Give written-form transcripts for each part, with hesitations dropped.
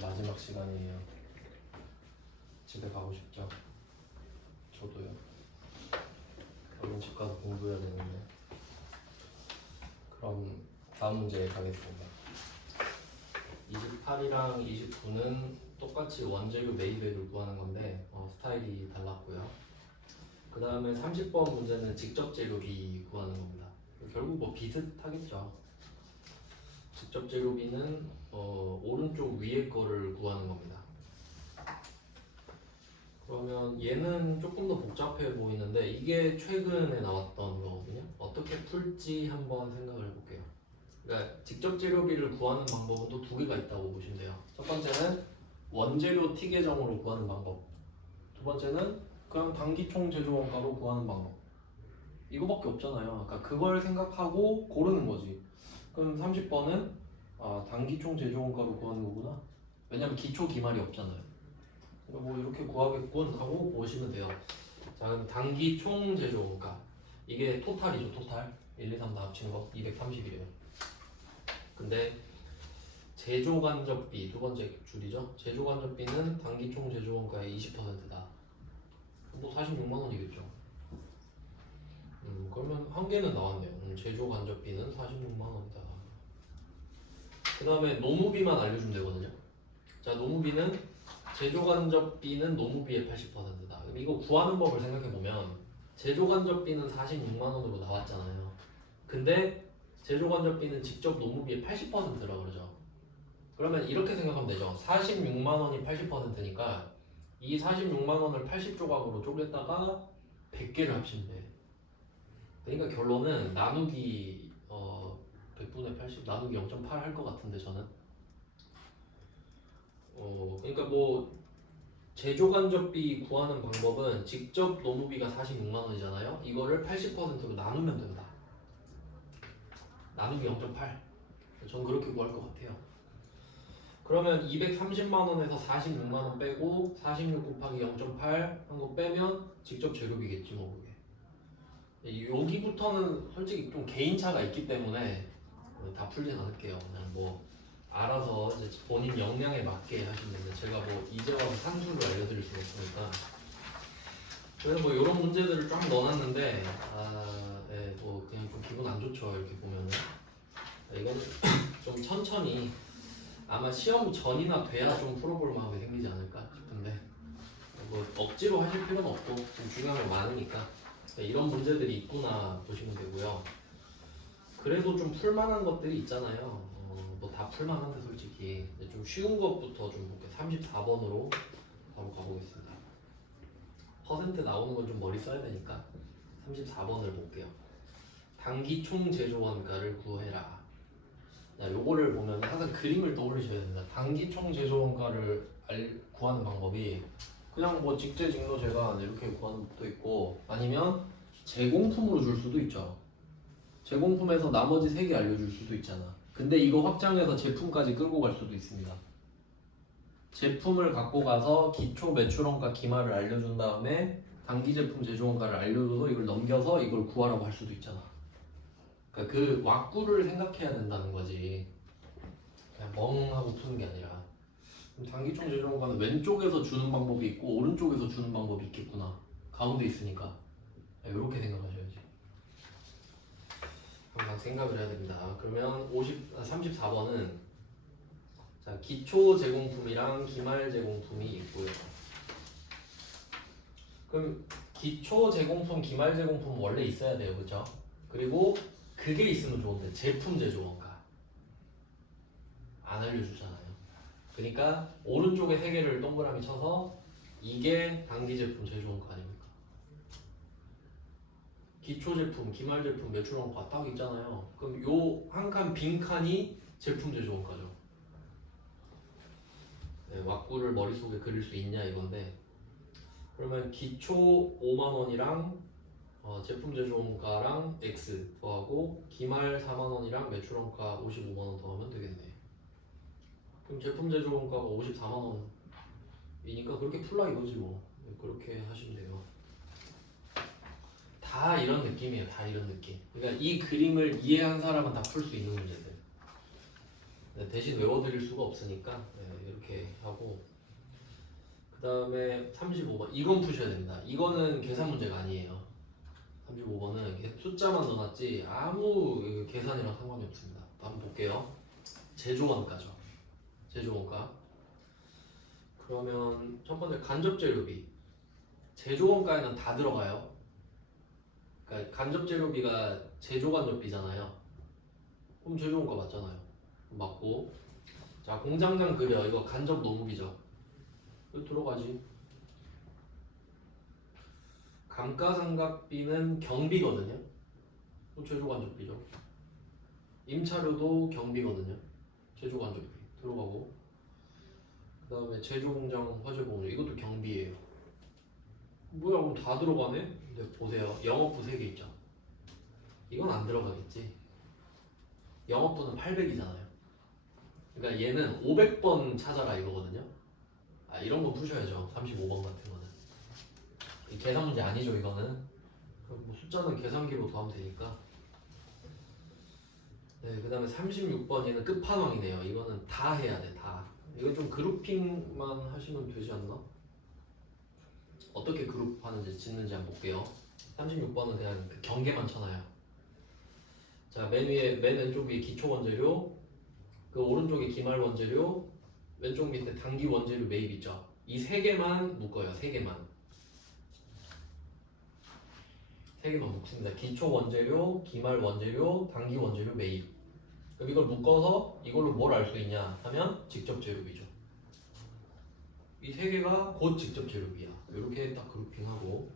마지막 시간이에요. 집에 가고 싶죠? 저도요. 얼른 집 가서 공부해야 되는데. 그럼 다음 문제 가겠습니다. 28이랑 29는 똑같이 원재료 매입액을 구하는 건데 스타일이 달랐고요. 그 다음에 30번 문제는 직접 재료비 구하는 겁니다. 결국 뭐 비슷하겠죠. 직접 재료비는 오른쪽 위에 거를 구하는 겁니다. 그러면 얘는 조금 더 복잡해 보이는데 이게 최근에 나왔던 거거든요. 어떻게 풀지 한번 생각을 해볼게요. 그러니까 직접 재료비를 구하는 방법은 또 두 개가 있다고 보시면 돼요. 첫 번째는 원재료 T 계정으로 구하는 방법. 두 번째는 그냥 단기총 제조원가로 구하는 방법. 이거밖에 없잖아요. 그러니까 그걸 생각하고 고르는 거지. 그럼 30번은 단기총 제조원가로 구하는 거구나. 왜냐면 기초 기말이 없잖아요. 그러니까 뭐 이렇게 구하겠군 하고 보시면 돼요. 자, 그럼 단기총 제조원가. 이게 토탈이죠, 토탈. 1, 2, 3 다 합친 거 230이래요. 근데 제조간접비 두 번째 줄이죠. 제조간접비는 단기총 제조원가의 20%다. 뭐 46만 원이겠죠. 그러면 한 개는 나왔네요. 제조간접비는 46만 원이다. 그 다음에 노무비만 알려주면 되거든요. 자, 노무비는 제조간접비는 노무비의 80%다. 그럼 이거 구하는 법을 생각해보면 제조간접비는 46만 원으로 나왔잖아요. 근데 제조간접비는 직접 노무비의 80%라 그러죠. 그러면 이렇게 생각하면 되죠. 46만 원이 80%니까 이 46만 원을 80조각으로 쪼갰다가 100개를 합치면 돼. 그러니까 결론은 나누기 100분의 80 나누기 0.8 할 것 같은데 저는 그러니까 뭐 제조간접비 구하는 방법은 직접 노무비가 46만 원이잖아요. 이거를 80%로 나누면 된다. 나누기 0.8. 전 그렇게 구할 것 같아요. 그러면 230만 원에서 46만 원 빼고 46 곱하기 0.8 한 거 빼면 직접 재료비겠지 뭐 그게. 여기부터는 솔직히 좀 개인차가 있기 때문에 다 풀진 않을게요. 그냥 뭐 알아서 이제 본인 역량에 맞게 하시면 되는데 제가 뭐 이제 와서 산수를 알려드릴 수는 없으니까. 그래서 뭐 이런 문제들을 쫙 넣어놨는데 네, 뭐 그냥 좀 기분 안 좋죠 이렇게 보면은. 이거는 좀 천천히 아마 시험 전이나 돼야 좀 풀어볼 마음이 생기지 않을까 싶은데 뭐 억지로 하실 필요는 없고 좀 중요한 게 많으니까 이런 문제들이 있구나 보시면 되고요. 그래도 좀 풀만한 것들이 있잖아요. 뭐 다 풀만한데 솔직히 좀 쉬운 것부터 좀 볼게요. 34번으로 바로 가보겠습니다. 퍼센트 나오는 건 좀 머리 써야 되니까 34번을 볼게요. 단기총 제조원가를 구해라. 자, 요거를 보면 항상 그림을 떠올리셔야 됩니다. 단기총 제조원가를 구하는 방법이 그냥 뭐 직제직노제가 이렇게 구하는 법도 있고 아니면 제공품으로 줄 수도 있죠. 제공품에서 나머지 3개 알려줄 수도 있잖아. 근데 이거 확장해서 제품까지 끌고 갈 수도 있습니다. 제품을 갖고 가서 기초 매출원가 기말을 알려준 다음에 단기 제품 제조원가를 알려줘서 이걸 넘겨서 이걸 구하라고 할 수도 있잖아. 그러니까 그 왁구를 생각해야 된다는 거지. 그냥 멍하고 푸는 게 아니라. 단기총 제조원가는 왼쪽에서 주는 방법이 있고 오른쪽에서 주는 방법이 있겠구나. 가운데 있으니까. 이렇게 생각하셔야지. 항상 생각을 해야 됩니다. 그러면 34번은 자, 기초 제공품이랑 기말 제공품이 있고요. 그럼 기초 제공품, 기말 제공품 원래 있어야 돼요, 그렇죠? 그리고 그게 있으면 좋은데 제품 제조원가 안 알려주잖아요. 그러니까 오른쪽에 3개를 동그라미 쳐서 이게 단기 제품 제조원가 아닙니까? 기초 제품, 기말 제품 매출원가 딱 있잖아요. 그럼 요 한 칸 빈 칸이 제품 제조원가죠. 네, 왁구를 머릿속에 그릴 수 있냐 이건데 그러면 기초 5만 원이랑 제품 제조원가랑 X 더하고 기말 4만 원이랑 매출원가 55만 원 더하면 되겠네. 그럼 제품 제조원가가 54만 원이니까 그렇게 풀라 이거지 뭐. 그렇게 하시면 돼요. 다 이런 느낌이에요. 다 이런 느낌. 그러니까 이 그림을 이해한 사람은 다 풀 수 있는 문제들. 네, 대신 외워드릴 수가 없으니까 네, 이렇게 하고 그 다음에 35번 이건 푸셔야 됩니다. 이거는 계산 문제가 아니에요. 35번은 숫자만 넣어놨지 아무 계산이랑 상관이 없습니다. 한번 볼게요. 제조원가죠. 제조원가. 그러면 첫 번째 간접재료비. 제조원가에는 다 들어가요. 그러니까 간접재료비가 제조간접비잖아요. 그럼 제조원가 맞잖아요. 맞고. 자, 공장장 그려. 이거 간접 노무비죠. 이거 들어가지. 감가상각비는 경비거든요. 제조간접비죠. 임차료도 경비거든요. 제조간접비 들어가고. 그 다음에 제조공장 화재보험료 이것도 경비예요. 뭐야 그럼 다 들어가네? 근데 보세요. 영업부 3개 있죠. 이건 안 들어가겠지. 영업부는 800이잖아요. 그러니까 얘는 500번 찾아라 이거거든요. 아 이런 거 푸셔야죠. 35번 같은 거는. 이 계산 문제 아니죠 이거는. 뭐 숫자는 계산기로 더하면 되니까. 네, 그 다음에 36번 얘는 끝판왕이네요. 이거는 다 해야 돼 다. 이거 좀 그룹핑만 하시면 되지 않나? 어떻게 그룹하는지 짓는지 한번 볼게요. 36번은 그냥 그 경계만 쳐놔요. 자, 맨 왼쪽 위에 기초 원재료, 그 오른쪽에 기말 원재료, 왼쪽 밑에 단기 원재료 매입 있죠. 이 세 개만 묶어요. 세 개만 묶습니다. 기초 원재료, 기말 원재료, 단기 원재료 매입. 그럼 이걸 묶어서 이걸로 뭘 알 수 있냐 하면 직접 재료비죠. 이 세 개가 곧 직접 재료비야. 이렇게 딱 그룹핑하고.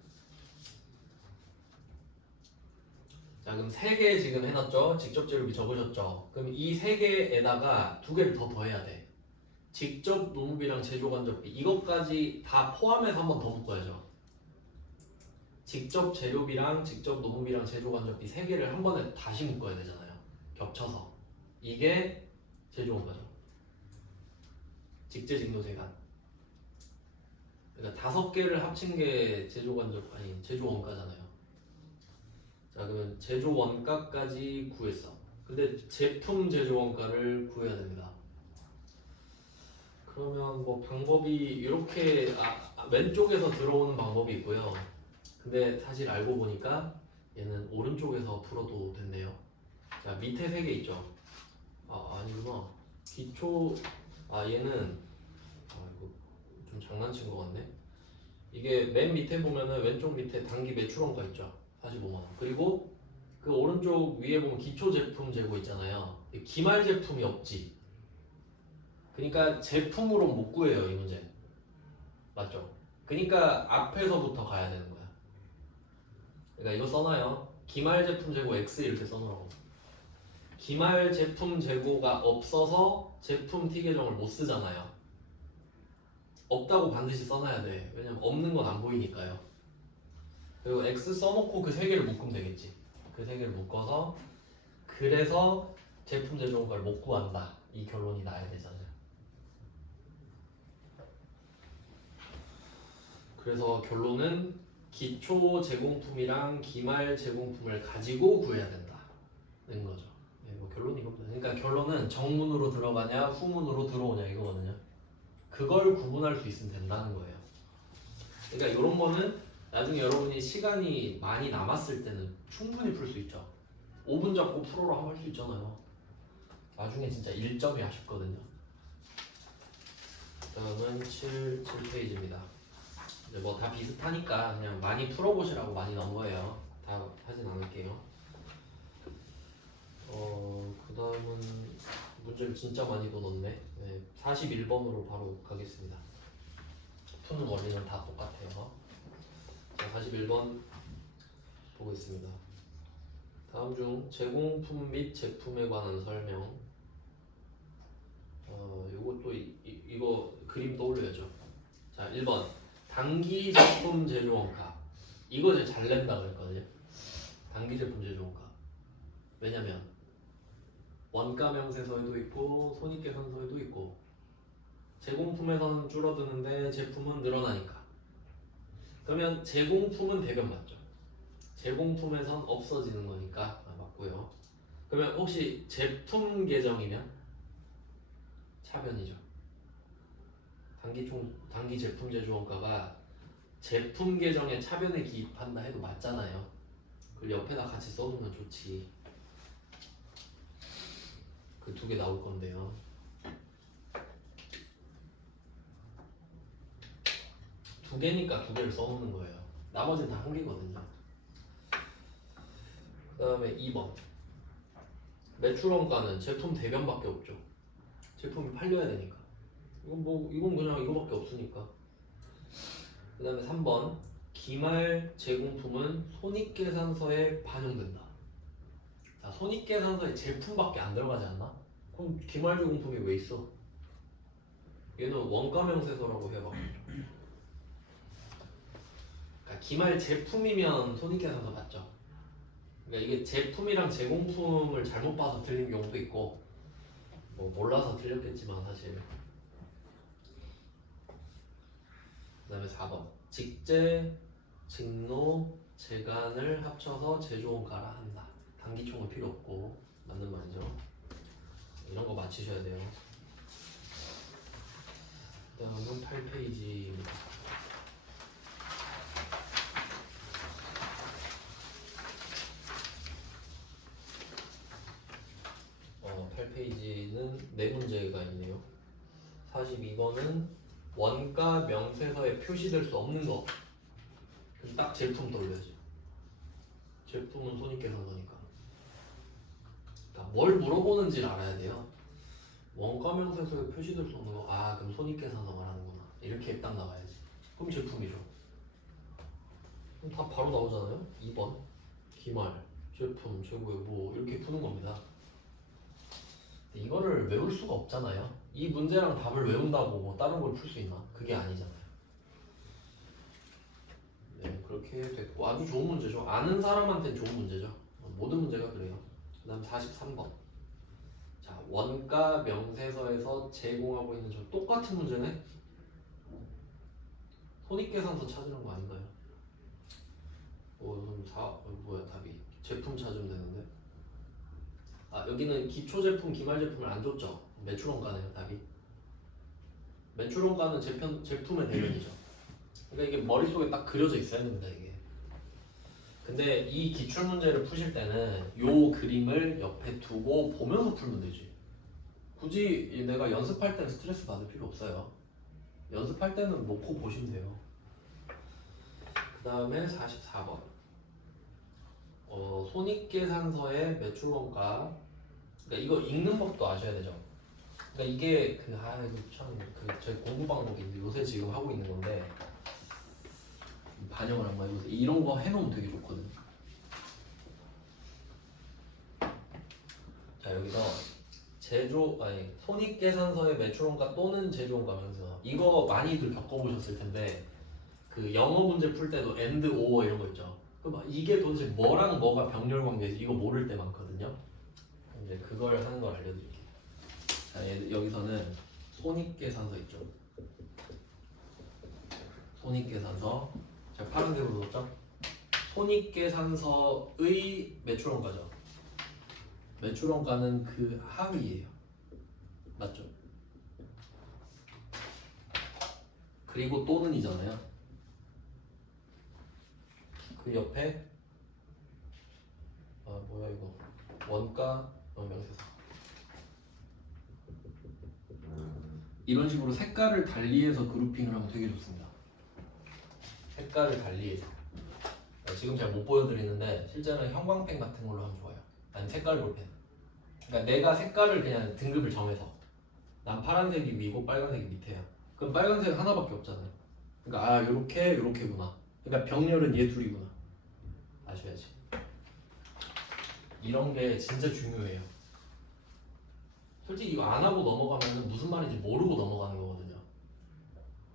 자, 그럼 3개 지금 해놨죠? 직접 재료비 적으셨죠? 그럼 이 3개에다가 2개를 더 더해야 돼. 직접 노무비랑 제조간접비 이것까지 다 포함해서 한 번 더 묶어야죠. 직접 재료비랑 직접 노무비랑 제조간접비 3개를 한 번에 다시 묶어야 되잖아요. 겹쳐서. 이게 제조원가죠. 직제직노제간. 그러니까 5개를 합친 게 제조원가잖아요. 자, 그러면 제조 원가까지 구했어. 근데 제품 제조 원가를 구해야 됩니다. 그러면 뭐 방법이 이렇게 왼쪽에서 들어오는 방법이 있고요. 근데 사실 알고 보니까 얘는 오른쪽에서 풀어도 됐네요. 자, 밑에 3개 있죠. 아니구나. 기초 얘는 이거 좀 장난친 것 같네. 이게 맨 밑에 보면은 왼쪽 밑에 단기 매출원가 있죠. 45만원. 그리고 그 오른쪽 위에 보면 기초 제품 재고 있잖아요. 기말 제품이 없지. 그러니까 제품으로 못 구해요 이 문제. 맞죠? 그러니까 앞에서부터 가야 되는 거야. 그러니까 이거 써놔요. 기말 제품 재고 X 이렇게 써놓으라고. 기말 제품 재고가 없어서 제품 T 계정을 못 쓰잖아요. 없다고 반드시 써놔야 돼. 왜냐면 없는 건 안 보이니까요. 그리고 X 써놓고 그 3개를 묶으면 되겠지. 그 3개를 묶어서 그래서 제품 제조원가를 못 구한다. 이 결론이 나야 되잖아요. 그래서 결론은 기초 제공품이랑 기말 제공품을 가지고 구해야 된다는 거죠. 네, 뭐 결론이 이겁니다. 그러니까 결론은 정문으로 들어가냐 후문으로 들어오냐 이거거든요. 그걸 구분할 수 있으면 된다는 거예요. 그러니까 이런 거는 나중에 여러분이 시간이 많이 남았을 때는 충분히 풀 수 있죠. 5분 잡고 풀어라 하면 할 수 있잖아요. 나중에 진짜 1점이 아쉽거든요. 다음은 7페이지입니다. 이제 뭐 다 비슷하니까 그냥 많이 풀어보시라고 많이 넣은 거예요. 다 하진 않을게요. 그 다음은 문제를 진짜 많이 더 넣었네. 네, 41번으로 바로 가겠습니다. 푸는 원리는 다 똑같아요. 자, 41번 보고 있습니다. 다음 중 제공품 및 제품에 관한 설명. 요것도 이거 그림 떠올려야죠. 자, 1번 단기 제품 제조원가. 이거 제가 잘 낸다 그랬거든요. 단기 제품 제조원가. 왜냐면 원가 명세서에도 있고 손익계산서에도 있고 제공품에서는 줄어드는데 제품은 늘어나니까. 그러면 제공품은 대변 맞죠? 제공품에선 없어지는 거니까 맞고요. 그러면 혹시 제품 계정이면 차변이죠. 단기 제품 제조원가가 제품 계정에 차변에 기입한다 해도 맞잖아요. 그걸 옆에다 같이 써놓으면 좋지. 그 두 개 나올 건데요. 두 개니까 두 개를 써놓는 거예요. 나머지는 다 한 개거든요. 그 다음에 2번. 매출원가는 제품 대변밖에 없죠. 제품이 팔려야 되니까. 이건 그냥 이거밖에 없으니까. 그 다음에 3번. 기말 제공품은 손익계산서에 반영된다. 자, 손익계산서에 제품밖에 안 들어가지 않나? 그럼 기말 제공품이 왜 있어? 얘는 원가명세서라고 해봐. 그러니까 기말 제품이면 손익계산서 맞죠? 그러니까 이게 제품이랑 제공품을 잘못 봐서 틀린 경우도 있고, 뭐 몰라서 틀렸겠지만 사실. 그 다음에 4번. 직제, 직노, 재간을 합쳐서 제조원가라 한다. 단기총은 필요 없고 맞는 말이죠. 이런 거 맞히셔야 돼요. 그 다음은 8페이지입니다. 8페이지는 네 문제가 있네요. 42번은 원가 명세서에 표시될 수 없는 거. 그럼 딱 제품 돌려야지. 제품은 손익계산서니까. 그러니까 뭘 물어보는지를 알아야 돼요. 원가 명세서에 표시될 수 없는 거. 아, 그럼 손익계산서 말하는구나. 이렇게 딱 나와야지. 그럼 제품이죠. 그럼 다 바로 나오잖아요. 2번 기말, 제품, 재고의 뭐 이렇게 푸는 겁니다. 이거를 외울 수가 없잖아요. 이 문제랑 답을 외운다고 뭐 다른 걸 풀 수 있나? 그게 아니잖아요. 네, 그렇게 됐고 아주 좋은 문제죠. 아는 사람한테는 좋은 문제죠. 모든 문제가 그래요. 그 다음 43번. 자, 원가 명세서에서 제공하고 있는 저 똑같은 문제네? 손익계산서 찾으는 거 아닌가요? 뭐야 답이? 제품 찾으면 되는데. 아, 여기는 기초제품, 기말제품을 안 줬죠. 매출원가네요 답이. 매출원가는 제품의 대변이죠. 그러니까 이게 머릿속에 딱 그려져 있어야 됩니다 이게. 근데 이 기출문제를 푸실 때는 요 그림을 옆에 두고 보면서 풀면 되지. 굳이 내가 연습할 때는 스트레스 받을 필요 없어요. 연습할 때는 놓고 보시면 돼요. 그 다음에 44번. 손익계산서의 매출원가. 그러니까 이거 읽는 법도 아셔야 되죠. 그러니까 이게 이거 참 제 공부 방법인데 요새 지금 하고 있는 건데 반영을 한번 해보세요. 이런 거 해놓으면 되게 좋거든. 자, 여기서 손익계산서의 매출원가 또는 제조원가면서 이거 많이들 겪어보셨을 텐데 그 영어 문제 풀 때도 and, or 이런 거 있죠. 그럼 이게 도대체 뭐랑 뭐가 병렬 관계지 이거 모를 때 많거든요. 이제 그걸 하는 걸 알려드릴게요. 자, 여기서는 손익계산서 있죠. 손익계산서. 자, 파란색으로 넣었죠. 손익계산서의 매출원가죠. 매출원가는 그 하위예요. 맞죠? 그리고 또는이잖아요. 그 옆에 뭐야 이거 원가 명세서. 이런 식으로 색깔을 달리해서 그룹핑을 하면 되게 좋습니다. 색깔을 달리해서. 지금 잘 못 보여드리는데 실제로는 형광펜 같은 걸로 하면 좋아요. 아니면 색깔 볼펜. 그러니까 내가 색깔을 그냥 등급을 정해서 난 파란색이 위고 빨간색이 밑에야. 그럼 빨간색 하나밖에 없잖아요. 그러니까 요렇게구나. 그러니까 병렬은 얘 둘이구나. 아셔야지. 이런 게 진짜 중요해요. 솔직히 이거 안 하고 넘어가면 무슨 말인지 모르고 넘어가는 거거든요.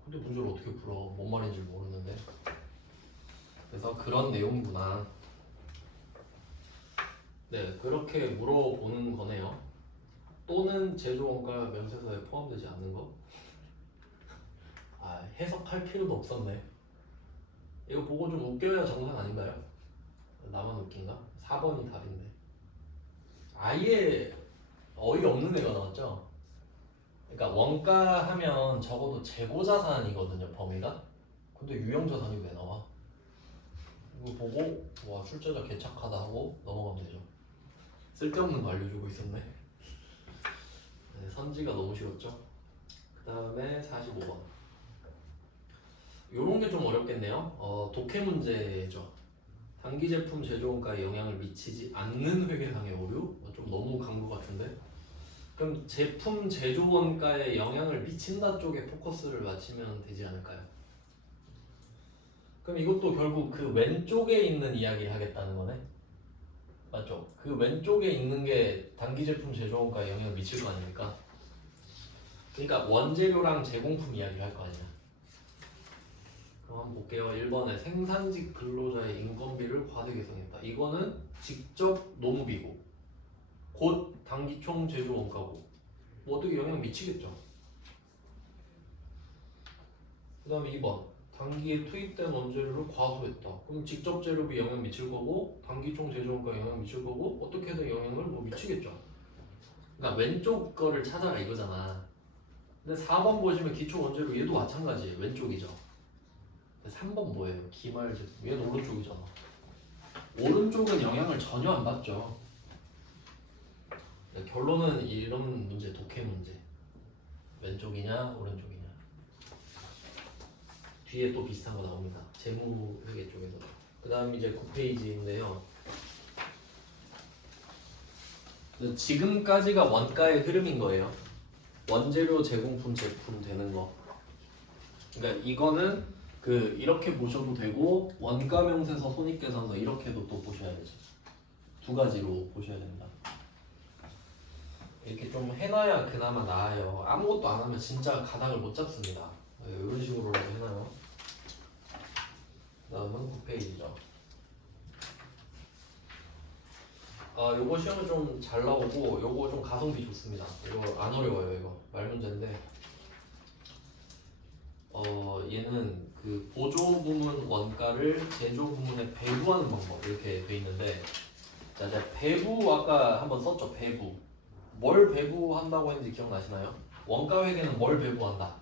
근데 문제를 어떻게 풀어? 뭔 말인지 모르는데. 그래서 그런 내용이구나. 네, 그렇게 물어보는 거네요. 또는 제조원가 명세서에 포함되지 않는 거? 해석할 필요도 없었네. 이거 보고 좀 웃겨야 정상 아닌가요? 나만 웃긴가? 4번이 답인데. 아예 어이없는 애가 나왔죠? 그러니까 원가 하면 적어도 재고자산이거든요, 범위가. 근데 유형자산이 왜 나와? 이거 보고 와 출제자 개착하다 하고 넘어가면 되죠. 쓸데없는 거 알려주고 있었네. 네, 선지가 너무 쉬웠죠. 그 다음에 45번. 요런 게 좀 어렵겠네요. 독해 문제죠. 단기 제품 제조원가에 영향을 미치지 않는 회계상의 오류? 좀 너무 간 것 같은데. 그럼 제품 제조 원가에 영향을 미친다 쪽에 포커스를 맞추면 되지 않을까요? 그럼 이것도 결국 그 왼쪽에 있는 이야기를 하겠다는 거네? 맞죠? 그 왼쪽에 있는 게 단기 제품 제조 원가에 영향을 미칠 거 아닙니까? 그러니까 원재료랑 제공품 이야기를 할 거 아니야. 그럼 한번 볼게요. 1번에 생산직 근로자의 인건비를 과대 계상했다. 이거는 직접 노무비고 곧 단기총 제조 원가고 뭐 어떻게 영향 미치겠죠. 그 다음에 2번 단기에 투입된 원재료를 과소했다. 그럼 직접 재료비 영향 미칠 거고 단기총 제조 원가 영향 미칠 거고 어떻게든 영향을 뭐 미치겠죠. 그러니까 왼쪽 거를 찾아라 이거잖아. 근데 4번 보시면 기초 원재료 얘도 마찬가지예요. 왼쪽이죠. 3번 뭐예요? 기말 제품 얘는 오른쪽이잖아. 오른쪽은 영향을 전혀 안 받죠. 결론은 이런 문제, 독해 문제. 왼쪽이냐 오른쪽이냐. 뒤에 또 비슷한 거 나옵니다. 재무회계 쪽에서. 그 다음 이제 9페이지인데요. 지금까지가 원가의 흐름인 거예요. 원재료, 제공품, 제품 되는 거. 그러니까 이거는 이렇게 보셔도 되고 원가 명세서, 손익계산서 이렇게도 또 보셔야 되죠. 두 가지로 보셔야 된다. 이렇게 좀 해놔야 그나마 나아요. 아무것도 안 하면 진짜 가닥을 못 잡습니다. 이런 식으로라도 해놔요. 다음은 9페이지죠. 요거 시험은 좀 잘 나오고 요거 좀 가성비 좋습니다. 이거 안 어려워요. 이거 말문제인데 얘는 그 보조 부문 원가를 제조 부문에 배부하는 방법 이렇게 돼 있는데 자 이제 배부 아까 한번 썼죠. 배부 뭘 배부한다고 했는지 기억나시나요? 원가 회계는 뭘 배부한다?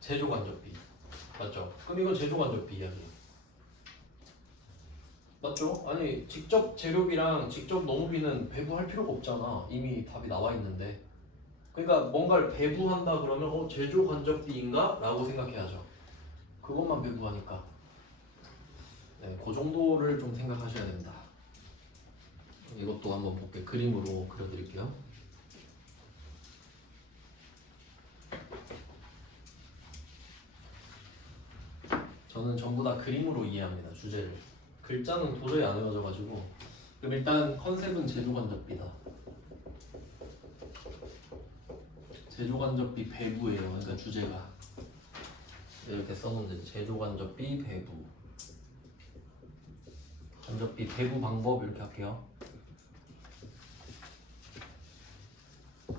제조 간접비 맞죠? 그럼 이건 제조 간접비 이야기 맞죠? 아니 직접 재료비랑 직접 노무비는 배부할 필요가 없잖아. 이미 답이 나와 있는데. 그러니까 뭔가를 배부한다 그러면 제조 간접비인가? 라고 생각해야죠. 그것만 배부하니까. 네, 그 정도를 좀 생각하셔야 됩니다. 이것도 한번 볼게요. 그림으로 그려드릴게요. 저는 전부 다 그림으로 이해합니다. 주제를. 글자는 도저히 안 외워져가지고. 그럼 일단 컨셉은 제조간접비다. 제조간접비 배부예요. 그러니까 주제가 이렇게 써놓는데 제조간접비 배부. 간접비 배부 방법 이렇게 할게요.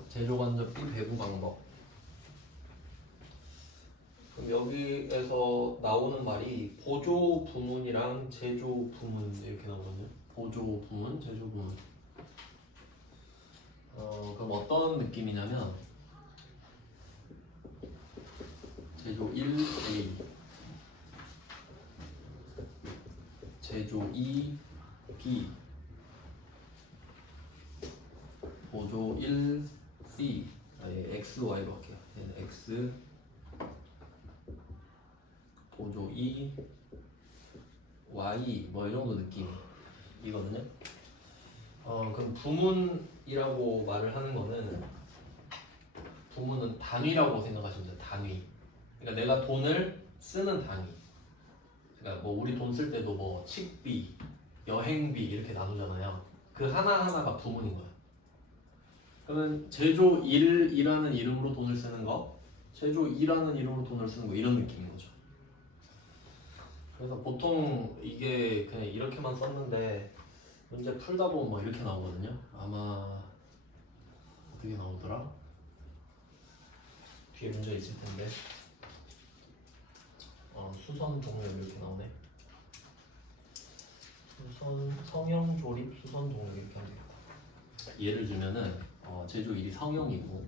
제조간접비 배부 방법. 그럼 여기에서 나오는 말이 보조 부문이랑 제조 부문 이렇게 나오거든요. 보조 부문, 제조 부문. 그럼 어떤 느낌이냐면 제조 1A, 제조 2B, 보조 1C, X, Y로 할게요. 얘는 X, 보조 2, Y 뭐 이 정도 느낌이거든요. 그럼 부문이라고 말을 하는 거는 부문은 단위라고 생각하시면 돼요. 단위. 그러니까 내가 돈을 쓰는 단위. 그러니까 뭐 우리 돈 쓸 때도 뭐 식비, 여행비 이렇게 나누잖아요. 그 하나하나가 부문인 거예요. 그러면 제조 1이라는 이름으로 돈을 쓰는 거, 제조 2라는 이름으로 돈을 쓰는 거 이런 느낌인 거죠. 그래서 보통 이게 그냥 이렇게만 썼는데 문제 풀다 보면 뭐 이렇게 나오거든요. 아마 어떻게 나오더라? 뒤에 문제 있을 텐데. 수선 종류 이렇게 나오네. 수선 성형 조립 수선 종류 이렇게 하면 되겠다. 예를 들면은 제조 1이 성형이고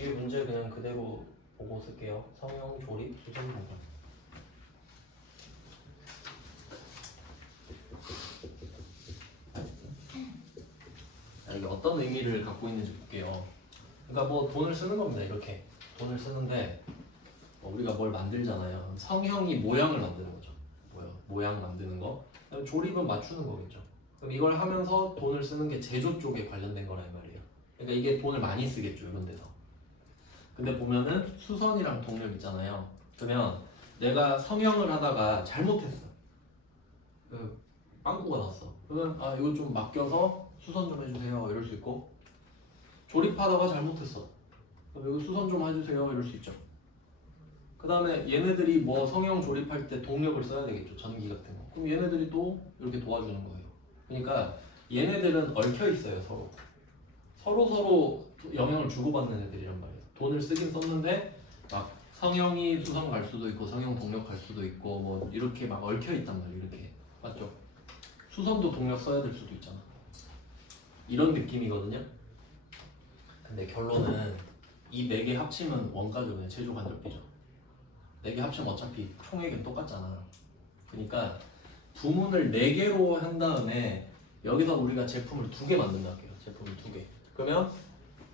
이 문제 그냥 그대로 보고 쓸게요. 성형 조립 수선 부분. 이게 어떤 의미를 갖고 있는지 볼게요. 그러니까 뭐 돈을 쓰는 겁니다. 이렇게 돈을 쓰는데 우리가 뭘 만들잖아요. 성형이 모양을 만드는 거죠. 모양 만드는 거. 그다음에 조립은 맞추는 거겠죠. 그럼 이걸 하면서 돈을 쓰는 게 제조 쪽에 관련된 거란 말이에요. 그러니까 이게 돈을 많이 쓰겠죠. 이런 데서. 근데 보면은 수선이랑 동력 있잖아요. 그러면 내가 성형을 하다가 잘못했어. 빵꾸가 났어. 그러면 이거 좀 맡겨서 수선 좀 해주세요. 이럴 수 있고, 조립하다가 잘못했어. 그럼 이거 수선 좀 해주세요. 이럴 수 있죠. 그 다음에 얘네들이 뭐 성형 조립할 때 동력을 써야 되겠죠. 전기 같은 거. 그럼 얘네들이 또 이렇게 도와주는 거예요. 그러니까 얘네들은 얽혀 있어요. 서로 영향을 주고받는 애들이란 말이에요. 돈을 쓰긴 썼는데 막 성형이 수선 갈 수도 있고 성형 동력 갈 수도 있고 뭐 이렇게 막 얽혀 있단 말이에요. 이렇게 맞죠? 수선도 동력 써야 될 수도 있잖아. 이런 느낌이거든요. 근데 결론은 이 네 개 합치면 원가죠. 그냥 제조 간접비죠. 네 개 합치면 어차피 총액은 똑같잖아. 그러니까 부문을 4개로 한 다음에 여기서 우리가 제품을 2개 만든다 할게요. 제품을 2개. 그러면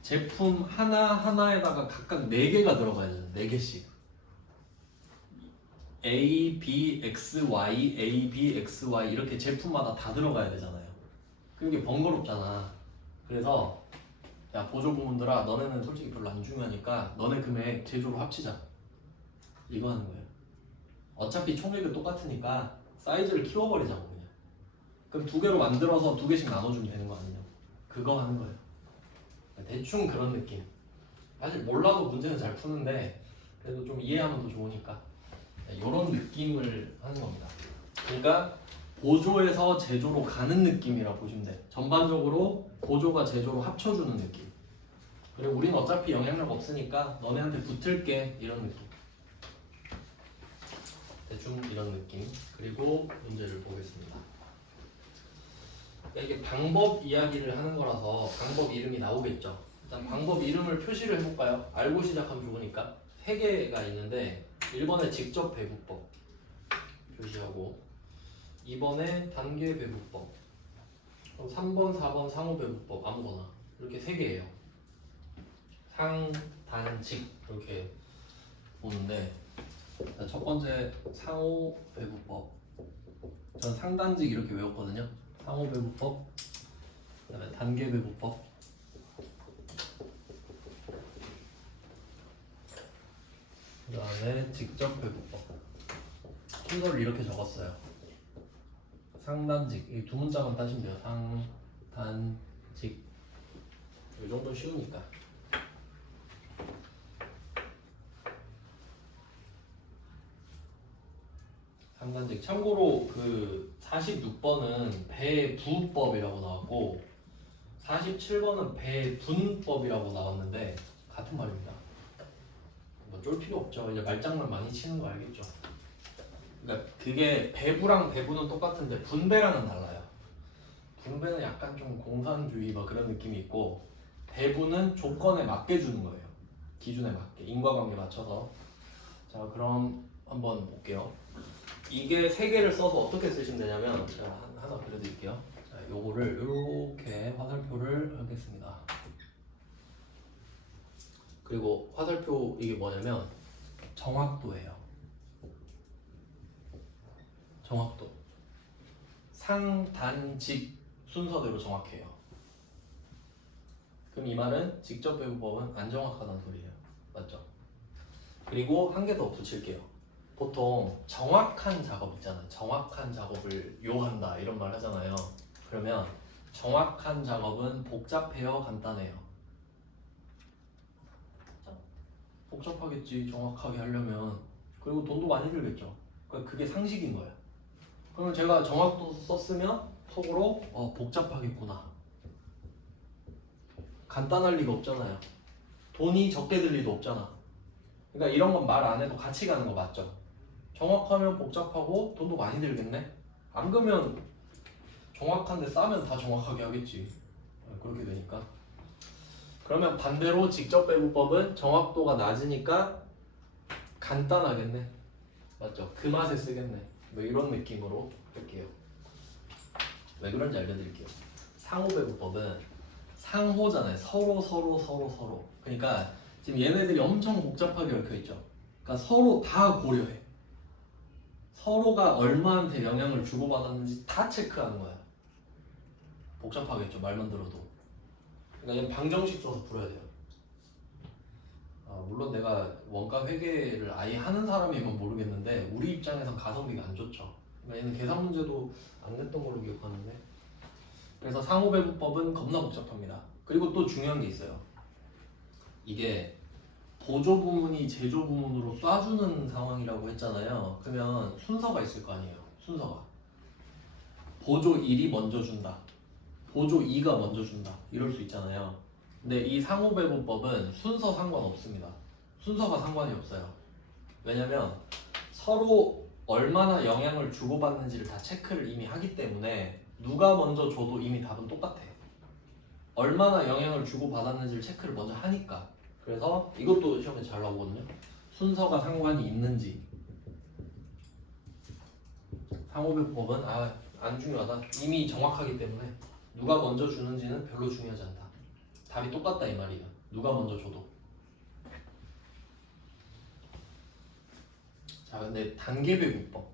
제품 하나하나에다가 각각 4개가 들어가야 되잖아. 4개씩. A, B, X, Y, A, B, X, Y 이렇게 제품마다 다 들어가야 되잖아요. 그게 번거롭잖아. 그래서 야 보조 부문들아, 너네는 솔직히 별로 안 중요하니까 너네 금액 제조로 합치자. 이거 하는 거예요. 어차피 총액은 똑같으니까 사이즈를 키워버리자고 그냥. 그럼 2개로 만들어서 2개씩 나눠주면 되는 거 아니냐. 그거 하는 거예요. 대충 그런 느낌. 사실 몰라도 문제는 잘 푸는데 그래도 좀 이해하면 더 좋으니까 이런 느낌을 하는 겁니다. 그러니까 보조에서 제조로 가는 느낌이라고 보시면 돼요. 전반적으로 보조가 제조로 합쳐주는 느낌. 그리고 우리는 어차피 영향력 없으니까 너네한테 붙을게 이런 느낌. 대충 이런 느낌. 그리고 문제를 보겠습니다. 그러니까 이게 방법 이야기를 하는 거라서 방법 이름이 나오겠죠. 일단 방법 이름을 표시를 해볼까요? 알고 시작하면 좋으니까 3개가 있는데 1번에 직접 배분법 표시하고 2번에 단계 배분법, 3번, 4번 상호 배분법 아무거나 이렇게 3개예요. 상, 단, 직 이렇게 보는데 첫 번째 상호 배분법. 전 상단직 이렇게 외웠거든요. 상호 배분법, 그다음에 단계 배분법, 그다음에 직접 배분법. 순서를 이렇게 적었어요. 상단직 이 2문자만 따시면 돼요. 상, 단, 직. 이 정도 쉬우니까. 상단직. 참고로 그 46번은 배부법이라고 나왔고 47번은 배분법이라고 나왔는데 같은 말입니다. 뭐 쫄 필요 없죠. 이제 말장난 많이 치는 거 알겠죠. 그러니까 그게 배부랑 배분은 똑같은데 분배랑은 달라요. 분배는 약간 좀 공산주의 뭐 그런 느낌이 있고 배분은 조건에 맞게 주는 거예요. 기준에 맞게 인과관계 맞춰서. 자 그럼 한번 볼게요. 이게 3개를 써서 어떻게 쓰시면 되냐면 제가 하나 그려드릴게요. 자, 요거를 이렇게 화살표를 하겠습니다. 그리고 화살표 이게 뭐냐면 정확도예요. 정확도. 상, 단, 직 순서대로 정확해요. 그럼 이 말은 직접 배분법은 안 정확하다는 소리예요. 맞죠? 그리고 한 개 더 붙일게요. 보통 정확한 작업 있잖아요. 정확한 작업을 요한다 이런 말 하잖아요. 그러면 정확한 작업은 복잡해요, 간단해요? 복잡하겠지, 정확하게 하려면. 그리고 돈도 많이 들겠죠. 그러니까 그게 상식인 거예요. 그러면 제가 정확도 썼으면 속으로 복잡하겠구나. 간단할 리가 없잖아요. 돈이 적게 들 리도 없잖아. 그러니까 이런 건 말 안 해도 같이 가는 거 맞죠? 정확하면 복잡하고 돈도 많이 들겠네? 안 그러면 정확한데 싸면 다 정확하게 하겠지. 그렇게 되니까. 그러면 반대로 직접 배분법은 정확도가 낮으니까 간단하겠네. 맞죠? 그 맛에 쓰겠네. 뭐 이런 느낌으로 할게요. 왜 그런지 알려드릴게요. 상호 배분법은 상호잖아요. 서로. 그러니까 지금 얘네들이 엄청 복잡하게 얽혀 있죠. 그러니까 서로 다 고려해. 서로가 얼마한테 영향을 주고받았는지 다 체크하는 거야. 복잡하겠죠, 말만 들어도. 그러니까 얘는 방정식 써서 풀어야 돼요. 물론 내가 원가 회계를 아예 하는 사람이면 모르겠는데 우리 입장에선 가성비가 안 좋죠. 그러니까 얘는 계산 문제도 안 냈던 걸로 기억하는데. 그래서 상호배분법은 겁나 복잡합니다. 그리고 또 중요한 게 있어요. 이게 보조 부문이 제조 부문으로 쏴주는 상황이라고 했잖아요. 그러면 순서가 있을 거 아니에요. 순서가 보조 1이 먼저 준다, 보조 2가 먼저 준다, 이럴 수 있잖아요. 근데 이 상호배분법은 순서 상관없습니다. 순서가 상관이 없어요. 왜냐면 서로 얼마나 영향을 주고받는지를 다 체크를 이미 하기 때문에 누가 먼저 줘도 이미 답은 똑같아요. 얼마나 영향을 주고받았는지를 체크를 먼저 하니까. 그래서 이것도 시험에 잘 나오거든요. 순서가 상관이 있는지. 상호배분법은 안 중요하다. 이미 정확하기 때문에 누가 먼저 주는지는 별로 중요하지 않다. 답이 똑같다 이 말이에요. 누가 먼저 줘도. 자, 근데 단계배분법,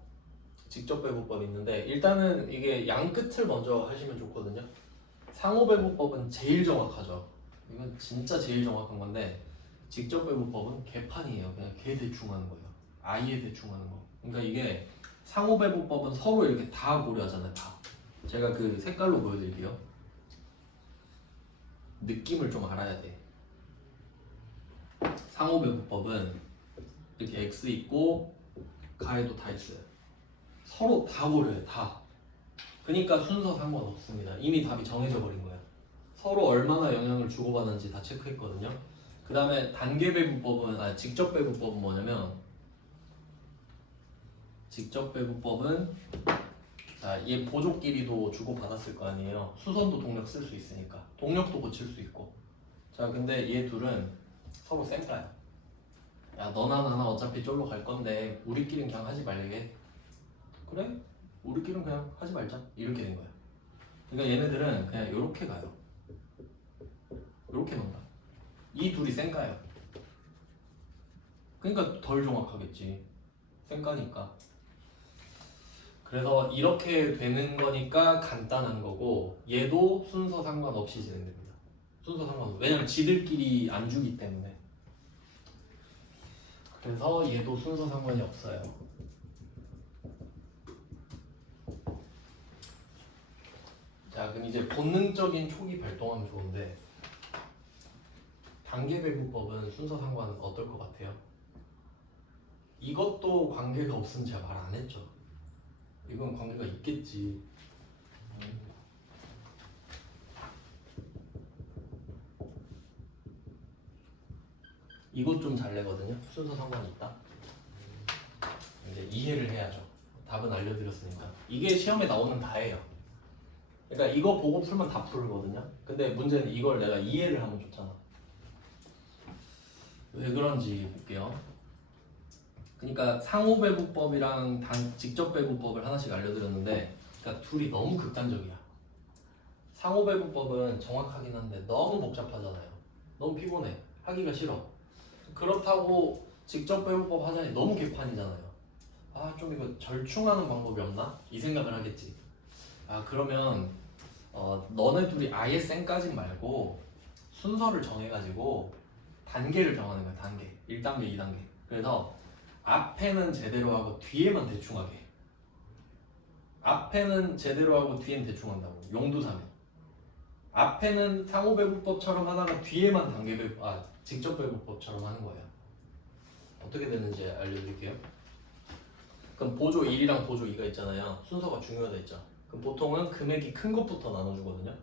직접배분법이 있는데 일단은 이게 양 끝을 먼저 하시면 좋거든요. 상호배분법은 제일 정확하죠. 이건 진짜 제일 정확한 건데 직접배분법은 개판이에요. 그냥 개 대충 하는 거예요. 아예 대충 하는 거. 그러니까 이게 상호배분법은 서로 이렇게 다 고려하잖아요. 다. 제가 그 색깔로 보여드릴게요. 느낌을 좀 알아야 돼. 상호배분법은 이렇게 X 있고 가에도 다 있어요. 서로 다 고려해. 다. 그러니까 순서 상관없습니다. 이미 답이 정해져 버린 거예요. 서로 얼마나 영향을 주고받는지 다 체크했거든요. 그 다음에 단계배분법은 직접배분법은 뭐냐면, 직접배분법은 자, 얘 보조끼리도 주고받았을 거 아니에요. 수선도 동력 쓸 수 있으니까 동력도 고칠 수 있고. 자, 근데 얘 둘은 서로 쌩까요. 야, 너나 나나 어차피 쫄로 갈 건데 우리끼리는 그냥 하지 말게. 그래? 우리끼리는 그냥 하지 말자. 이렇게 된 거야. 그러니까 얘네들은 그냥 이렇게 가요. 이렇게만 가. 이 둘이 쌩까요. 그러니까 덜 정확하겠지. 쌩까니까. 그래서 이렇게 되는 거니까 간단한 거고, 얘도 순서 상관없이 진행됩니다. 순서 상관없이. 왜냐면 지들끼리 안 주기 때문에. 그래서 얘도 순서 상관이 없어요. 자, 그럼 이제 본능적인 촉이 발동하면 좋은데, 단계배분법은 순서 상관은 어떨 것 같아요? 이것도 관계가 없으면 제가 말 안 했죠. 이건 관계가 있겠지. 이것 좀 잘 내거든요. 순서 상관이 있다. 이제 이해를 해야죠. 답은 알려드렸으니까. 이게 시험에 나오는 다예요. 그러니까 이거 보고 풀면 다 풀거든요. 근데 문제는 이걸 내가 이해를 하면 좋잖아. 왜 그런지 볼게요. 그러니까 상호배분법이랑 직접배분법을 하나씩 알려드렸는데, 그러니까 둘이 너무 극단적이야. 상호배분법은 정확하긴 한데 너무 복잡하잖아요. 너무 피곤해. 하기가 싫어. 그렇다고 직접배분법 하자니 너무 개판이잖아요. 좀 이거 절충하는 방법이 없나? 이 생각을 하겠지. 그러면 너네 둘이 아예 쌩까진 말고 순서를 정해가지고 단계를 정하는 거야. 단계. 1단계, 2단계. 그래서 앞에는 제대로 하고 뒤에만 대충 하게. 앞에는 제대로 하고 뒤엔 대충 한다고. 용두사면. 앞에는 상호배분법처럼 하다가 뒤에만 직접배분법처럼 하는 거예요. 어떻게 되는지 알려드릴게요. 그럼 보조 1이랑 보조 2가 있잖아요. 순서가 중요하다 했죠. 그럼 보통은 금액이 큰 것부터 나눠주거든요.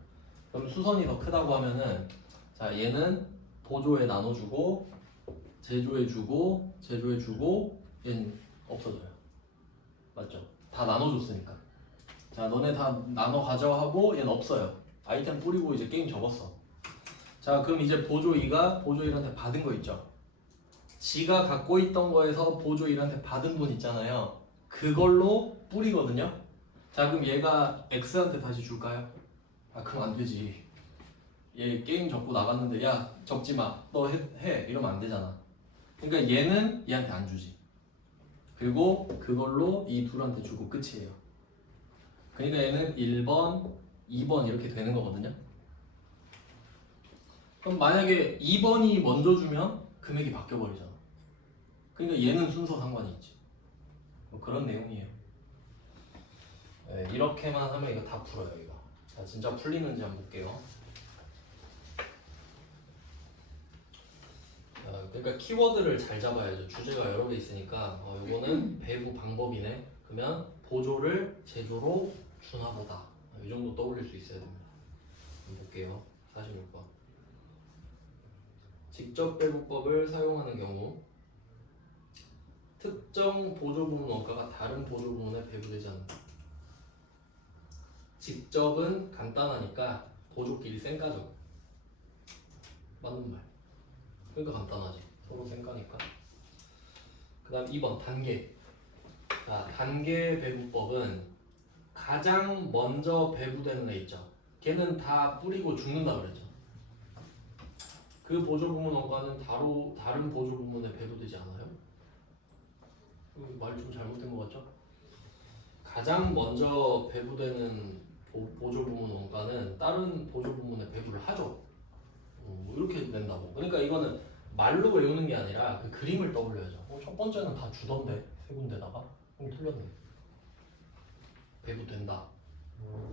그럼 수선이 더 크다고 하면은, 자, 얘는 보조에 나눠주고 제조해주고 제조해주고 얘는 없어져요. 맞죠? 다 나눠줬으니까. 자, 너네 다 나눠 가져하고 얘는 없어요. 아이템 뿌리고 이제 게임 접었어. 자, 그럼 이제 보조 2가 보조 1한테 받은 거 있죠? 지가 갖고 있던 거에서 보조 1한테 받은 돈 있잖아요. 그걸로 뿌리거든요. 자, 그럼 얘가 X한테 다시 줄까요? 아, 그럼 안 되지. 얘 게임 접고 나갔는데 야, 접지 마. 너 해. 이러면 안 되잖아. 그러니까 얘는 얘한테 안 주지. 그리고 그걸로 이 둘한테 주고 끝이에요. 그러니까 얘는 1번, 2번 이렇게 되는 거거든요. 그럼 만약에 2번이 먼저 주면 금액이 바뀌어버리잖아. 그러니까 얘는 순서 상관이 있지. 뭐 그런 내용이에요. 네, 이렇게만 하면 이거 다 풀어요. 이거. 자, 진짜 풀리는지 한번 볼게요. 그러니까 키워드를 잘 잡아야죠. 주제가 여러 개 있으니까 이거는 배부 방법이네. 그러면 보조를 제조로 주나보다. 이 정도 떠올릴 수 있어야 됩니다. 한번 볼게요. 46번. 직접 배부법을 사용하는 경우 특정 보조 부문 원가가 다른 보조 부문에 배부되지 않는다. 직접은 간단하니까 보조끼리 쌩까죠. 맞는 말. 그러니까 간단하지. 서로 쌩까니까. 그 다음 2번 단계. 자, 단계 배부법은 가장 먼저 배부되는 애 있죠. 걔는 다 뿌리고 죽는다 그랬죠. 그 보조 부문 원가는 다른 보조 부문에 배부되지 않아요? 말 좀 잘못된 것 같죠? 가장 먼저 배부되는 보조 부문 원가는 다른 보조 부문에 배부를 하죠. 뭐 이렇게 낸다고. 그러니까 이거는 말로 외우는 게 아니라 그 그림을 떠올려야죠. 첫 번째는 다 주던데 세 군데다가 틀렸네. 배부된다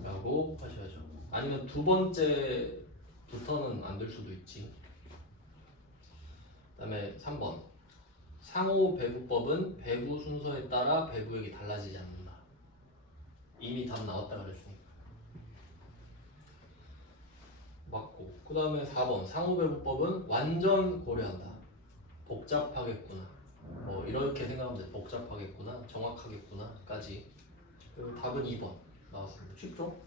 라고 하셔야죠. 아니면 두 번째부터는 안 될 수도 있지. 그 다음에 3번 상호 배부법은 배부 순서에 따라 배부액이 달라지지 않는다. 이미 답 나왔다 그랬으니까 맞고. 그 다음에 4번 상호 배부법은 완전 고려한다. 복잡하겠구나. 뭐 이렇게 생각하면 돼. 복잡하겠구나, 정확하겠구나까지. 그리고 답은 2번 나왔습니다. 쉽죠?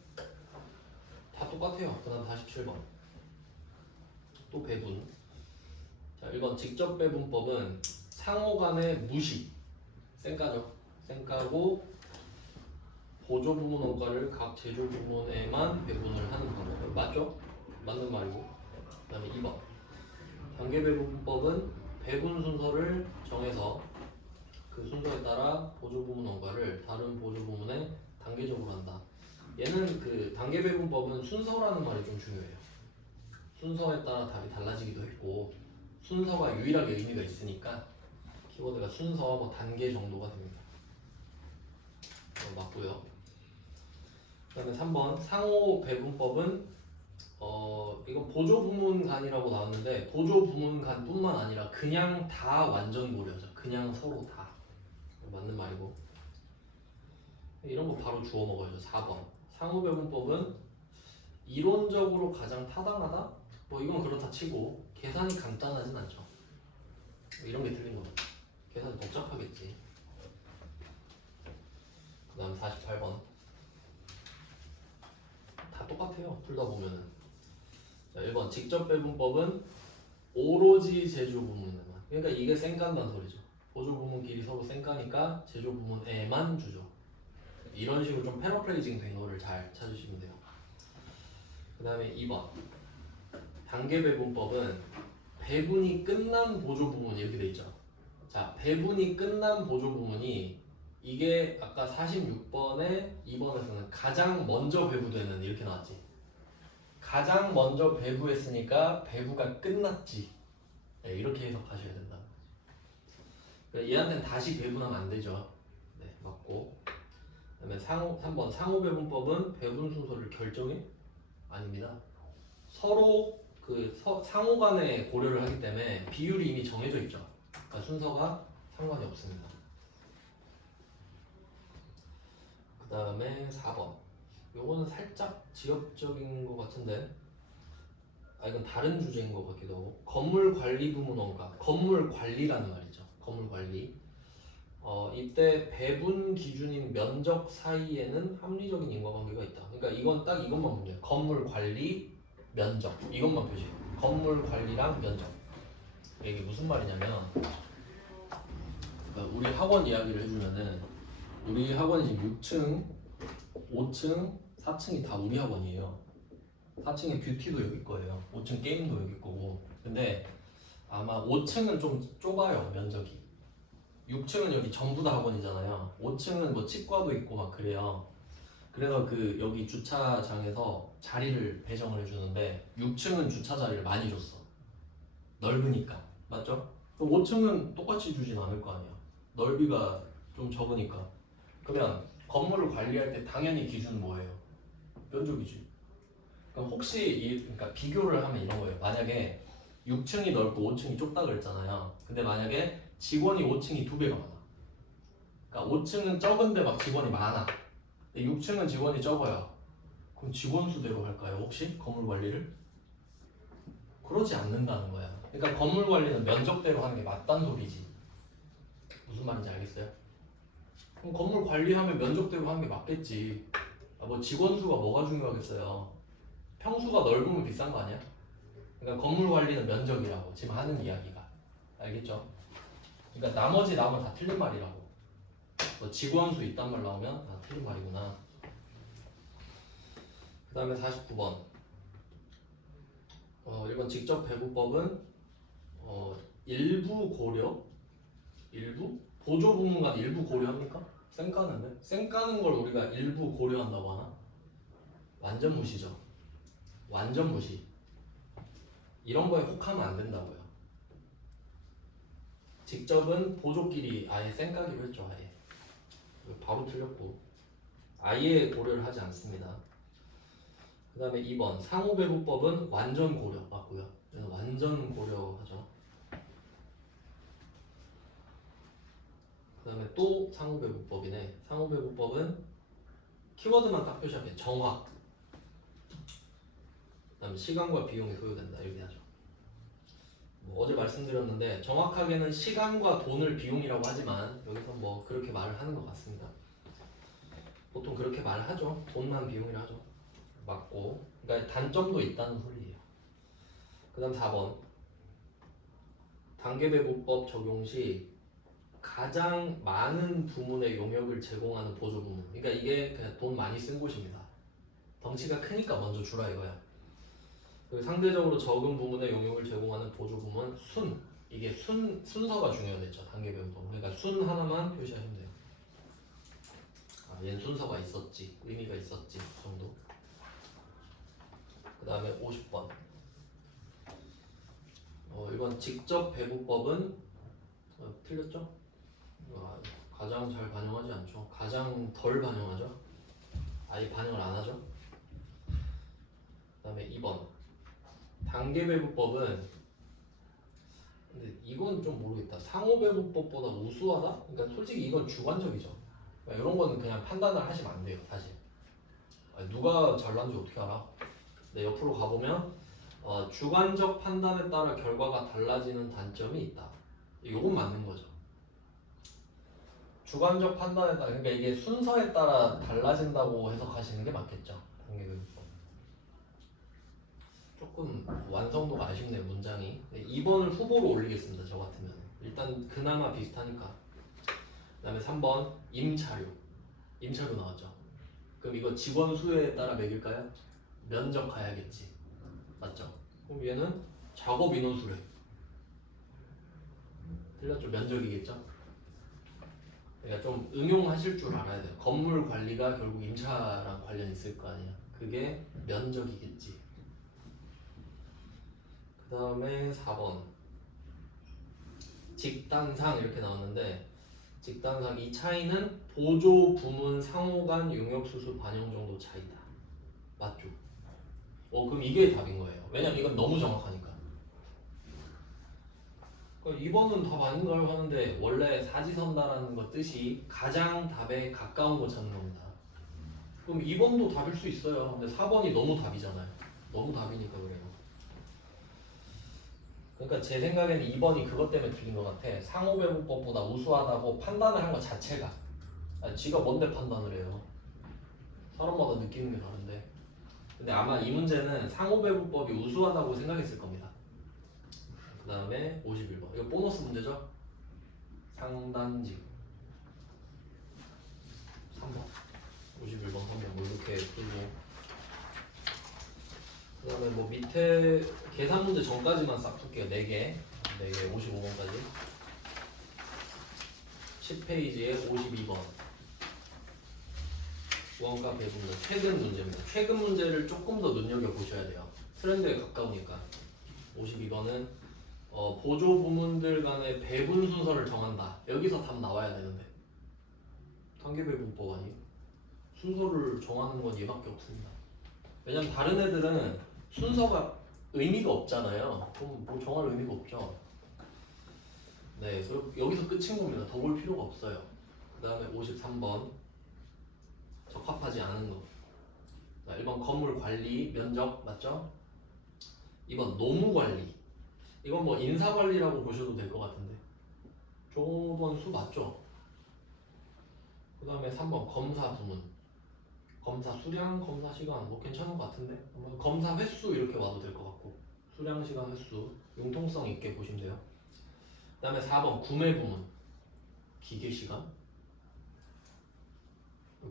다 똑같아요. 그 다음 47번 또 배분. 자, 1번 직접 배분법은 상호 간의 무시, 쌩까죠. 쌩까고 보조 부문 원가를 각 제조 부문에만 배분을 하는 방법. 맞죠? 맞는 말이고. 그 다음에 2번 단계 배분법은 배분 순서를 정해서 그 순서에 따라 보조 부문 원가를 다른 보조 부문에 단계적으로 한다. 얘는 그 단계 배분법은 순서라는 말이 좀 중요해요. 순서에 따라 답이 달라지기도 했고 순서가 유일하게 의미가 있으니까 키워드가 순서와 뭐 단계 정도가 됩니다. 맞고요. 그 다음에 3번 상호 배분법은 이건 보조 부문 간이라고 나왔는데 보조 부문 간뿐만 아니라 그냥 다 완전 고려죠. 그냥 서로 다. 맞는 말이고. 이런 거 바로 주워 먹어야죠. 4번 상호 배분법은 이론적으로 가장 타당하다? 뭐 이건 그렇다 치고 계산이 간단하진 않죠. 이런 게 틀린 거죠. 계산이 복잡하겠지. 그 다음 48번 다 똑같아요. 풀다 보면은. 자, 1번 직접 배분법은 오로지 제조 부문에만. 그러니까 이게 쌩깐다는 소리죠. 보조 부문끼리 서로 쌩까니까 제조 부문에만 주죠. 이런 식으로 좀 패러프레이징 된 거를 잘 찾으시면 돼요. 그 다음에 2번 단계 배분법은 배분이 끝난 보조 부문 이렇게 돼 있죠. 자, 배분이 끝난 보조 부문이 이게 아까 46번에 2번에서는 가장 먼저 배부되는 이렇게 나왔지. 가장 먼저 배부했으니까 배부가 끝났지. 네, 이렇게 해석하셔야 된다. 얘한테는 다시 배분하면 안 되죠. 네, 맞고. 그다음에 3번 상호 배분법은 배분 순서를 결정해? 아닙니다. 서로 상호 간에 고려를 하기 때문에 비율이 이미 정해져 있죠. 그러니까 순서가 상관이 없습니다. 그 다음에 4번 요거는 살짝 지역적인 것 같은데 이건 다른 주제인 것 같기도 하고. 건물 관리 부문 원가. 건물 관리라는 말이죠. 건물 관리. 이때 배분 기준인 면적 사이에는 합리적인 인과관계가 있다. 그러니까 이건 딱 이것만 보면 돼요. 건물 관리 면적 이것만 표시해요. 건물 관리랑 면적. 이게 무슨 말이냐면 그러니까 우리 학원 이야기를 해주면은 우리 학원이 지금 6층, 5층, 4층이 다 우리 학원이에요. 4층에 뷰티도 여기 거예요. 5층 게임도 여기 거고. 근데 아마 5층은 좀 좁아요, 면적이. 6층은 여기 전부 다 학원이잖아요. 5층은 뭐 치과도 있고 막 그래요. 그래서 그 여기 주차장에서 자리를 배정을 해주는데 6층은 주차 자리를 많이 줬어. 넓으니까. 맞죠? 그럼 5층은 똑같이 주진 않을 거 아니야. 넓이가 좀 적으니까. 그러면 건물을 관리할 때 당연히 기준은 뭐예요? 면적이지. 그럼 혹시 그러니까 비교를 하면 이런 거예요. 만약에 6층이 넓고 5층이 좁다 그랬잖아요. 근데 만약에 직원이 5층이 2배가 많아. 그러니까 5층은 적은데 막 직원이 많아. 근데 6층은 직원이 적어요. 그럼 직원 수대로 할까요? 혹시 건물 관리를? 그러지 않는다는 거야. 그러니까 건물 관리는 면적대로 하는 게 맞다는 소리지. 무슨 말인지 알겠어요? 그럼 건물 관리하면 면적대로 하는 게 맞겠지. 뭐 직원 수가 뭐가 중요하겠어요? 평수가 넓으면 비싼 거 아니야? 그러니까 건물 관리는 면적이라고 지금 하는 이야기가. 알겠죠? 그러니까 나머지 나오면 다 틀린 말이라고. 뭐 직원 수 이딴 말 나오면 다 틀린 말이구나. 그 다음에 49번. 1번 직접 배부법은 일부 고려? 일부? 보조 부문간 일부 고려합니까? 쌩 까는데? 쌩 까는 걸 우리가 일부 고려한다고 하나? 완전 무시죠. 완전 무시. 이런 거에 혹하면 안 된다고요. 직접은 보조끼리 아예 쌩 까기로 했죠. 아예. 바로 틀렸고. 아예 고려를 하지 않습니다. 그 다음에 2번 상호배부법은 완전 고려 맞고요. 그래서 완전 고려하죠. 그 다음에 또 상호배부법이네. 상호배부법은 키워드만 딱 표시하게 정확. 그 다음에 시간과 비용이 소요된다 이렇게 하죠. 뭐 어제 말씀드렸는데 정확하게는 시간과 돈을 비용이라고 하지만 여기서 뭐 그렇게 말을 하는 것 같습니다. 보통 그렇게 말을 하죠. 돈만 비용이라 하죠. 맞고. 그러니까 단점도 있다는 소리예요. 그 다음 4번 단계배부법 적용 시 가장 많은 부문의 용역을 제공하는 보조부문. 그러니까 이게 그냥 돈 많이 쓴 곳입니다. 덩치가 크니까 먼저 주라 이거야. 그리고 상대적으로 적은 부문의 용역을 제공하는 보조부문 순. 이게 순서가 중요하겠죠. 단계배부법. 그러니까 순 하나만 표시하시면 돼요. 얘는 순서가 있었지, 의미가 있었지 정도. 그 다음에 50번 1번 직접 배부법은 틀렸죠? 가장 잘 반영하지 않죠. 가장 덜 반영하죠. 아예 반영을 안 하죠. 그 다음에 2번 단계배부법은 근데 이건 좀 모르겠다. 상호배부법보다 우수하다? 그러니까 솔직히 이건 주관적이죠. 그러니까 이런 거는 그냥 판단을 하시면 안 돼요 사실. 누가 잘난지 어떻게 알아? 근데 옆으로 가보면 주관적 판단에 따라 결과가 달라지는 단점이 있다. 이건 맞는 거죠. 주관적 판단에 따라, 그러니까 이게 순서에 따라 달라진다고 해석하시는 게 맞겠죠. 단계교육법. 조금 완성도가 아쉽네요 문장이. 2번을 후보로 올리겠습니다 저 같으면. 일단 그나마 비슷하니까. 그 다음에 3번 임차료. 임차료 나왔죠. 그럼 이거 직원 수에 따라 매길까요? 면적 가야겠지. 맞죠? 그럼 얘는 작업 인원 수래. 틀렸죠? 면적이겠죠? 그러니까 좀 응용하실 줄 알아야 돼요. 건물 관리가 결국 임차랑 관련이 있을 거 아니에요. 그게 면적이겠지. 그 다음에 4번 직단상 이렇게 나왔는데 직단상 이 차이는 보조 부문 상호 간 용역 수수 반영 정도 차이다. 맞죠? 그럼 이게 답인 거예요. 왜냐면 이건 너무 정확하니까. 그러니까 2번은 답 아닌가요? 하는데 원래 사지선다라는 거 뜻이 가장 답에 가까운 거 찾는 겁니다. 그럼 2번도 답일 수 있어요. 근데 4번이 너무 답이잖아요. 너무 답이니까 그래요. 그러니까 제 생각에는 2번이 그것 때문에 틀린 것 같아. 상호배부법보다 우수하다고 판단을 한 것 자체가. 지가 뭔데 판단을 해요. 사람마다 느끼는 게 다른데. 근데 아마 이 문제는 상호배부법이 우수하다고 생각했을 겁니다. 다음에 51번. 이거 보너스 문제죠? 상단지 3번 51번 3번 뭐 이렇게 풀고 그 다음에 뭐 밑에 계산 문제 전까지만 싹 풀게요. 4개 55번까지 10페이지에 52번 원가 배분은 최근 문제입니다. 최근 문제를 조금 더 눈여겨보셔야 돼요. 트렌드에 가까우니까 52번은 보조 부문들 간의 배분 순서를 정한다. 여기서 답 나와야 되는데 단계배분법 아니에요? 순서를 정하는 건 얘밖에 없습니다. 왜냐면 다른 애들은 순서가 의미가 없잖아요. 그럼 뭐 정할 의미가 없죠. 네, 그리고 여기서 끝인 겁니다. 더 볼 필요가 없어요. 그 다음에 53번 적합하지 않은 거. 자, 1번 건물 관리 면적 맞죠? 2번 노무 관리. 이건 뭐 인사 관리라고 보셔도 될 것 같은데. 저번 수 맞죠? 그 다음에 3번 검사 부문. 검사 수량, 검사 시간 뭐 괜찮은 것 같은데. 검사 횟수 이렇게 와도 될 것 같고. 수량, 시간, 횟수 융통성 있게 보시면 돼요. 그 다음에 4번 구매 부문. 기계 시간.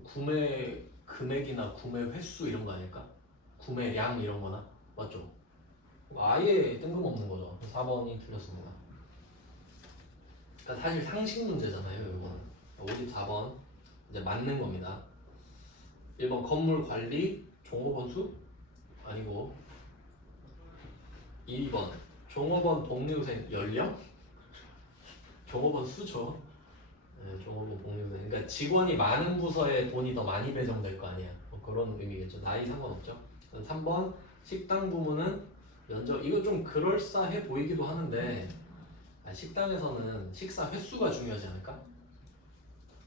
구매 금액이나 구매 횟수 이런 거 아닐까? 구매량 이런 거나 맞죠? 아예 뜬금없는 거죠. 4번이 틀렸습니다. 그러니까 사실 상식 문제잖아요. 이거는 54번 이제 맞는 겁니다. 1번 건물 관리 종업원 수 아니고 2번 종업원 복리후생 연령? 종업원 수죠. 네, 종업원 복리후생. 그러니까 직원이 많은 부서에 돈이 더 많이 배정될 거 아니야. 뭐 그런 의미겠죠. 나이 상관없죠. 3번 식당 부문은 면적. 이거 좀 그럴싸해 보이기도 하는데 식당에서는 식사 횟수가 중요하지 않을까?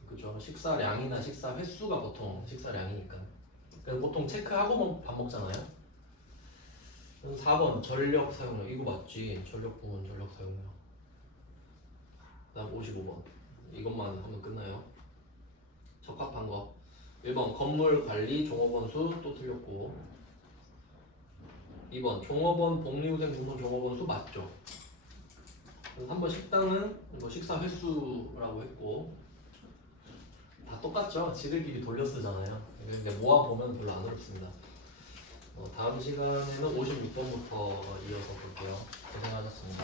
그죠. 식사량이나 식사 횟수가 보통 식사량이니까. 그래서 보통 체크하고 밥 먹잖아요. 4번 전력 사용량. 이거 맞지? 전력 부문 전력 사용량. 그다음 55번. 이것만 하면 끝나요. 적합한 거. 1번 건물 관리 종업원 수 또 틀렸고. 2번 종업원 복리후생 공동 종업원 수 맞죠? 3번 식당은 뭐 식사 횟수라고 했고 다 똑같죠? 지들끼리 돌려 쓰잖아요. 근데 모아 보면 별로 안 어렵습니다. 다음 시간에는 56번부터 이어서 볼게요. 고생하셨습니다.